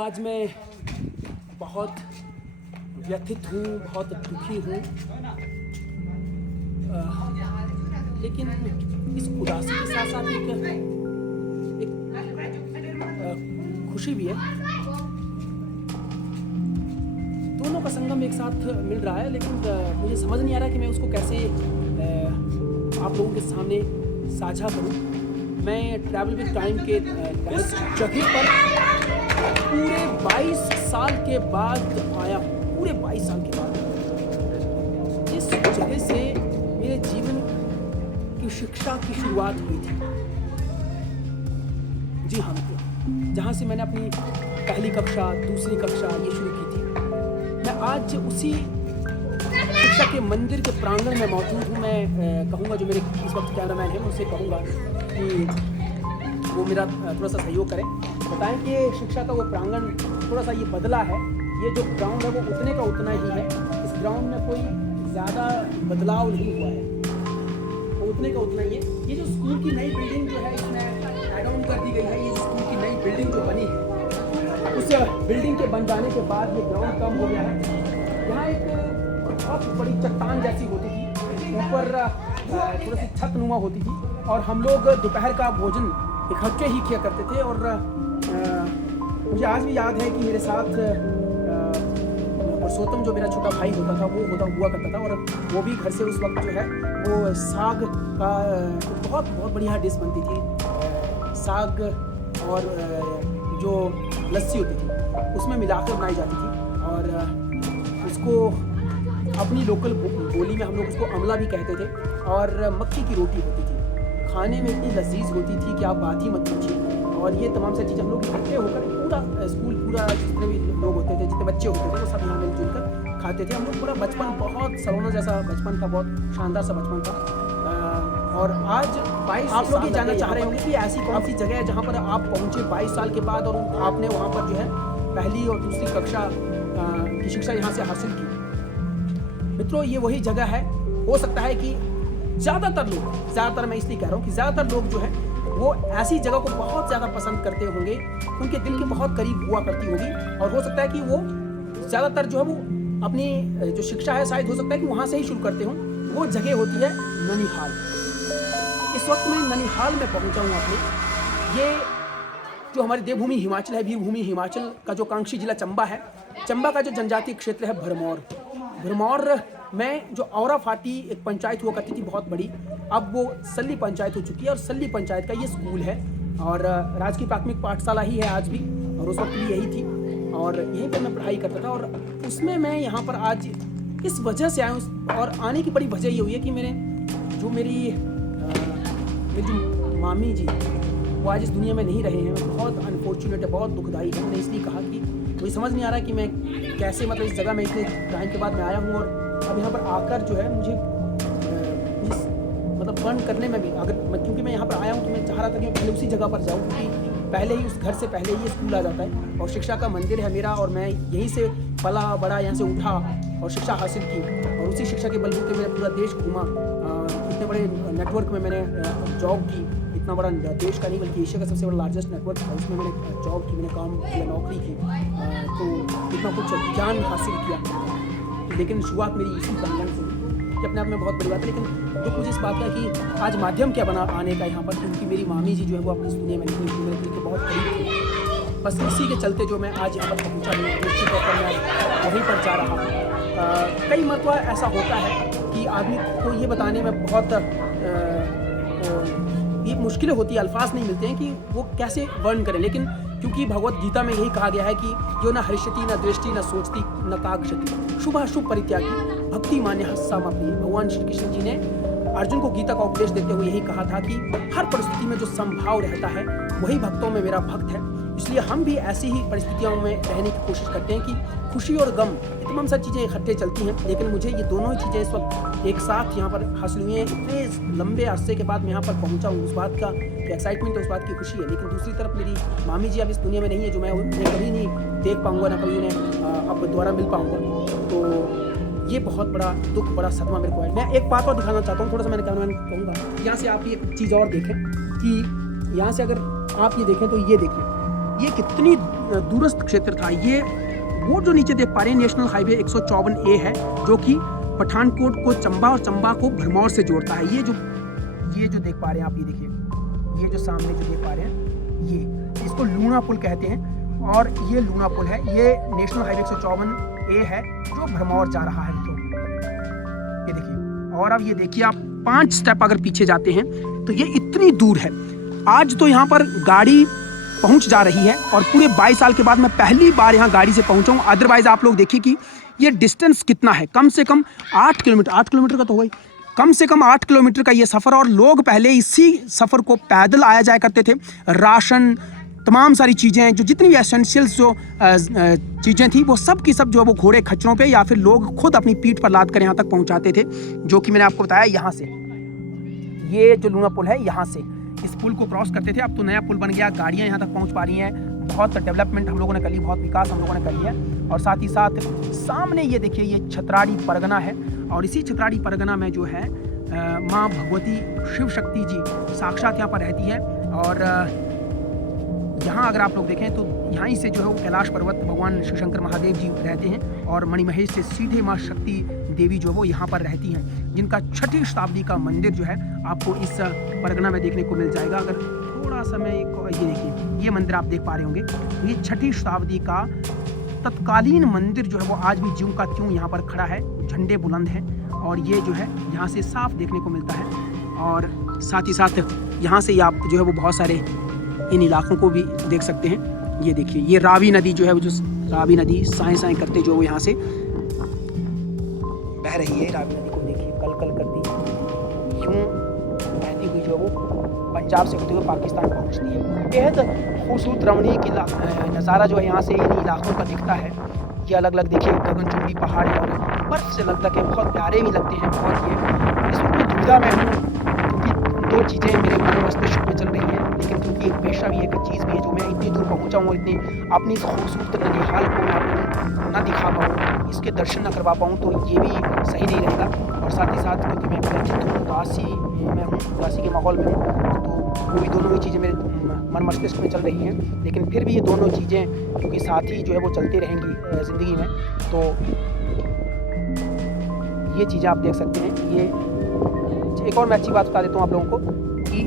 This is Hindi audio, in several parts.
आज मैं बहुत व्यथित हूँ, बहुत दुखी हूँ, लेकिन इस उदासी के साथ साथ एक खुशी भी है। दोनों का संगम एक साथ मिल रहा है, लेकिन मुझे समझ नहीं आ रहा कि मैं उसको कैसे आप लोगों के सामने साझा करूं। मैं ट्रैवल विद टाइम के जगह पर पूरे 22 साल के बाद आया हूँ। पूरे 22 साल के बाद इस जगह से मेरे जीवन की शिक्षा की शुरुआत हुई थी। जी हाँ मित्रों, जहाँ से मैंने अपनी पहली कक्षा, दूसरी कक्षा ये शुरू की थी। मैं आज उसी शिक्षा के मंदिर के प्रांगण में मौजूद हूँ। मैं कहूँगा, जो मेरे इस वक्त कैमरामैन है, मैं उनसे कहूँगा कि वो मेरा थोड़ा सा सहयोग करें, बताएं कि शिक्षा का वो प्रांगण थोड़ा सा ये बदला है। ये जो ग्राउंड है वो उतने का उतना ही है। इस ग्राउंड में कोई ज़्यादा बदलाव नहीं हुआ है, वो उतने का उतना ही है। ये जो स्कूल की नई बिल्डिंग जो है, इसमें ऐड ऑन कर दी गई है। ये स्कूल की नई बिल्डिंग जो बनी है, उस बिल्डिंग के बन जाने के बाद ये ग्राउंड कम हो गया है। यहाँ एक बहुत बड़ी चट्टान जैसी होती थी, ऊपर थोड़ी सी छत नुमा होती थी, और हम लोग दोपहर का भोजन इकट्ठे ही किया करते थे। और मुझे आज भी याद है कि मेरे साथ पुरुषोत्तम, जो मेरा छोटा भाई होता था, वो हुआ करता था, और वो भी घर से उस वक्त जो है वो साग का बहुत बढ़िया डिश बनती थी। साग और जो लस्सी होती थी उसमें मिलाकर बनाई जाती थी, और उसको अपनी लोकल बोली में हम लोग उसको अमला भी कहते थे। और मक्की की रोटी होती थी, खाने में इतनी लजीज होती थी कि आप बात ही मत कीजिए। और ये तमाम सारी चीज़ें हम लोग इकट्ठे होकर पूरा स्कूल, पूरा जितने भी लोग होते थे, जितने बच्चे होते थे, वो सब यहाँ मिलजुल कर खाते थे। हम लोग पूरा बचपन, बहुत सलोना जैसा बचपन था, बहुत शानदार सा बचपन था। और आज 22 आप लोग ये जानना चाह रहे होंगे कि ऐसी कौन सी जगह है जहाँ पर आप पहुँचे 22 साल के बाद, और आपने वहाँ पर जो है पहली और दूसरी कक्षा की शिक्षा यहाँ से हासिल की। मित्रों, ये वही जगह है। हो सकता है कि ज़्यादातर मैं इसलिए कह रहा हूँ कि ज़्यादातर लोग जो है वो ऐसी जगह को बहुत ज़्यादा पसंद करते होंगे, उनके दिल के बहुत करीब हुआ करती होगी। और हो सकता है कि वो ज़्यादातर जो है वो अपनी जो शिक्षा है, शायद हो सकता है कि वहाँ से ही शुरू करते हों। वो जगह होती है ननिहाल। इस वक्त मैं ननिहाल में पहुँचा हूँ अपने। ये जो हमारी देवभूमि हिमाचल है, वीरभूमि हिमाचल का जो कांक्षी जिला चंबा है, चंबा का जो जनजातीय क्षेत्र है भरमौर में जो औरा फाटी एक पंचायत हुआ करती थी बहुत बड़ी, अब वो सल्ली पंचायत हो चुकी है। और सल्ली पंचायत का ये स्कूल है, और राजकीय प्राथमिक पाठशाला ही है आज भी, और उस वक्त भी यही थी, और यहीं पर मैं पढ़ाई करता था। और उसमें मैं यहाँ पर आज इस वजह से आया हूँ, और आने की बड़ी वजह ये हुई है कि मेरी जो मामी जी, वो आज इस दुनिया में नहीं रहे हैं। बहुत अनफॉर्चुनेट है, बहुत दुखदाई है। मैंने इसलिए कहा कि मुझे समझ नहीं आ रहा कि मैं कैसे, मतलब इस जगह में इतने टाइम के बाद मैं आया हूँ, और अब यहाँ पर आकर जो है मुझे मतलब बंद करने में भी, क्योंकि मैं यहाँ पर आया हूँ तो मैं चाह रहा था कि मैं पहले उसी जगह पर जाऊँ, क्योंकि पहले ही उस घर से पहले ही स्कूल आ जाता है, और शिक्षा का मंदिर है मेरा, और मैं यहीं से पला बड़ा, यहाँ से उठा और शिक्षा हासिल की। और उसी शिक्षा के बलबूते मैंने पूरा देश घूमा, इतने बड़े नेटवर्क में मैंने जॉब की। इतना बड़ा देश का नहीं बल्कि एशिया का सबसे बड़ा लार्जेस्ट नेटवर्क था, उसमें मैंने जॉब की, मैंने काम किया, नौकरी की, तो इतना कुछ ज्ञान हासिल किया। लेकिन शुरुआत मेरी इसी प्रांगण से, कि अपने आप में बहुत बड़ी बात है। लेकिन दुख मुझे इस बात का कि आज माध्यम क्या बना आने का यहाँ पर, क्योंकि मेरी मामी जी जो है वो अपनी इस दुनिया में नहीं, मेरे दिल के बहुत करीब थी। बस इसी के चलते जो मैं आज यहाँ पर पहुँचा नहीं, निश्चित तौर पर मैं वहीं पर जा रहा हूँ। कई मरतबा ऐसा होता है कि आदमी को ये बताने में बहुत ये मुश्किलें होती है, अल्फाज नहीं मिलते हैं कि वो कैसे वर्ण करें। लेकिन क्योंकि भगवत गीता में यही कहा गया है कि जो न हर्षति, न दृष्टि, न सोचती, न काक्षति, शुभाशुभ परित्यागी, भक्ति मान्य समाप्ति। भगवान श्री कृष्ण जी ने अर्जुन को गीता का उपदेश देते हुए यही कहा था कि हर परिस्थिति में जो समभाव रहता है वही भक्तों में मेरा भक्त है। इसलिए हम भी ऐसी ही परिस्थितियों में रहने की कोशिश करते हैं कि खुशी और गम, तमाम सारी चीज़ें इकट्ठे चलती हैं। लेकिन मुझे ये दोनों ही चीज़ें इस वक्त एक साथ यहाँ पर हासिल हुई हैं। इतने लंबे अरसे के बाद मैं यहाँ पर पहुँचा हूँ, उस बात का एक्साइटमेंट है, उस बात की खुशी है। लेकिन दूसरी तरफ मेरी मामी जी अब इस दुनिया में नहीं है, जो मैं उन्हें कभी नहीं देख पाऊँगा, ना कभी उन्हें अब दोबारा मिल पाऊँगा। तो ये बहुत बड़ा दुख, बड़ा सदमा मेरे को है। मैं एक बात और दिखाना चाहता हूँ, थोड़ा सा मैंने कैमरामैन कहूँगा, यहाँ से आप ये चीज़ और देखें कि यहाँ से अगर आप ये देखें तो ये देखें, ये कितनी दूरस्थ क्षेत्र था। ये वो जो नीचे देख पा रहे हैं नेशनल हाईवे 154A है, जो कि पठानकोट को चंबा और चंबा को भरमौर से जोड़ता है। ये जो देख पा रहे हैं आप, ये देखिए, ये जो सामने जो देख पा रहे हैं, ये इसको लूणा पुल कहते हैं और ये लूणा पुल है। ये नेशनल हाईवे 154A है जो भरमौर जा रहा है मित्रों, ये देखिए। और अब ये देखिए आप 5 स्टेप अगर पीछे जाते हैं तो ये इतनी दूर है। आज तो यहाँ पर गाड़ी पहुँच जा रही है और पूरे 22 साल के बाद मैं पहली बार यहाँ गाड़ी से पहुँचा हूँ। अदरवाइज आप लोग देखिए कि ये डिस्टेंस कितना है, कम से कम 8 किलोमीटर। 8 किलोमीटर का तो होगा ही, कम से कम 8 किलोमीटर का ये सफ़र। और लोग पहले इसी सफ़र को पैदल आया जाया करते थे। राशन, तमाम सारी चीज़ें, जो जितनी भी एसेंशियल्स जो चीज़ें थी, वो सब की सब जो है वो घोड़े खच्चरों पे या फिर लोग खुद अपनी पीठ पर लाद कर यहाँ तक पहुँचाते थे। जो कि मैंने आपको बताया यहाँ से, ये जो लूणा पुल है, यहाँ से इस पुल को क्रॉस करते थे। अब तो नया पुल बन गया, गाड़ियाँ यहाँ तक पहुँच पा रही हैं। बहुत डेवलपमेंट हम लोगों ने कर ली, बहुत विकास हम लोगों ने कर लिया है। और साथ ही साथ सामने ये देखिए, ये छतराड़ी परगना है और इसी छतराड़ी परगना में जो है माँ भगवती शिव शक्ति जी साक्षात यहाँ पर रहती है। और यहाँ अगर आप लोग देखें तो यहीं से जो है वो कैलाश पर्वत भगवान शिव शंकर महादेव जी रहते हैं और मणिमहेश से सीधे माँ शक्ति देवी जो है वो यहाँ पर रहती हैं, जिनका 6ठी शताब्दी का मंदिर जो है आपको इस परगना में देखने को मिल जाएगा। अगर थोड़ा सा मैं ये देखिए, ये मंदिर आप देख पा रहे होंगे, ये 6ठी शताब्दी का तत्कालीन मंदिर जो है वो आज भी ज्यों का त्यों यहाँ पर खड़ा है। झंडे बुलंद हैं और ये जो है यहाँ से साफ देखने को मिलता है। और साथ ही साथ यहाँ से आप जो है वो बहुत सारे इन इलाकों को भी देख सकते हैं। ये देखिए, ये रावी नदी जो है वो, जो रावी नदी साएं साएं करते जो वो यहाँ से बह रही है। रावी नदी को देखिए, कल कल करती यूँ बहती हुई जो वो पंजाब से होते हुए पाकिस्तान पहुँचती है। बेहद खूबसूरत रमणीय नज़ारा जो है यहाँ से इन इलाकों का दिखता है। ये अलग अलग देखिए गगनचुंबी पहाड़ और बर्फ से लगता है, बहुत प्यारे भी लगते हैं बहुत। ये इस वक्त दुविधा में हूँ क्योंकि 2 चीज़ें मेरे मन मस्तिष्क में चल रही हैं, लेकिन क्योंकि एक पेशा भी है, एक चीज़ भी है, जो मैं इतनी दूर पहुँचा हूँ, इतनी अपनी इस खूबसूरत ननिहाल को मैं आपको ना दिखा पाऊँ, इसके दर्शन ना करवा पाऊँ, तो ये भी सही नहीं रहेगा। और साथ ही साथ क्योंकि मैं व्यथित हूँ, उदासी में हूँ, उदासी के माहौल में हूँ, तो वो भी दोनों ही चीज़ें मेरे मन मस्तिष्क में चल रही हैं। लेकिन फिर भी ये दोनों चीज़ें क्योंकि साथ ही जो है वो चलती रहेंगी ज़िंदगी में, तो ये चीज़ें आप देख सकते हैं। ये एक और मैं अच्छी बात बता देता हूँ आप लोगों को कि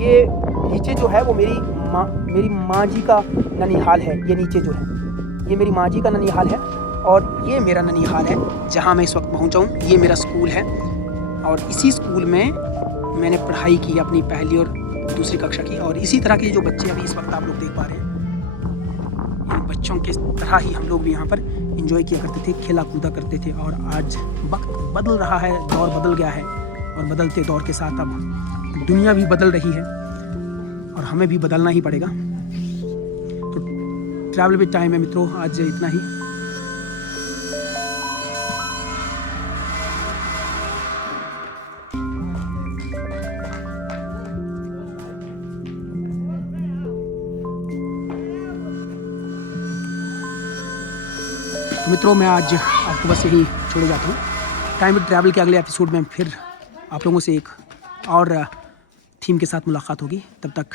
ये नीचे जो है वो मेरी माँ जी का ननिहाल है। ये नीचे जो है ये मेरी माँ जी का ननिहाल है और ये मेरा ननिहाल है जहाँ मैं इस वक्त पहुँचा हूँ। ये मेरा स्कूल है और इसी स्कूल में मैंने पढ़ाई की अपनी पहली और दूसरी कक्षा की। और इसी तरह के जो बच्चे अभी इस वक्त आप लोग देख पा रहे हैं, इन बच्चों के तरह ही हम लोग भी यहाँ पर एंजॉय किया करते थे, खेला कूदा करते थे। और आज वक्त बदल रहा है, दौर बदल गया है और बदलते दौर के साथ अब दुनिया भी बदल रही है और हमें भी बदलना ही पड़ेगा। तो ट्रैवल विद टाइम है मित्रों, आज इतना ही। तो मित्रों, मैं आज आपको बस यही छोड़े जाता हूँ। टाइम विद ट्रैवल के अगले एपिसोड में फिर आप लोगों से एक और थीम के साथ मुलाकात होगी। तब तक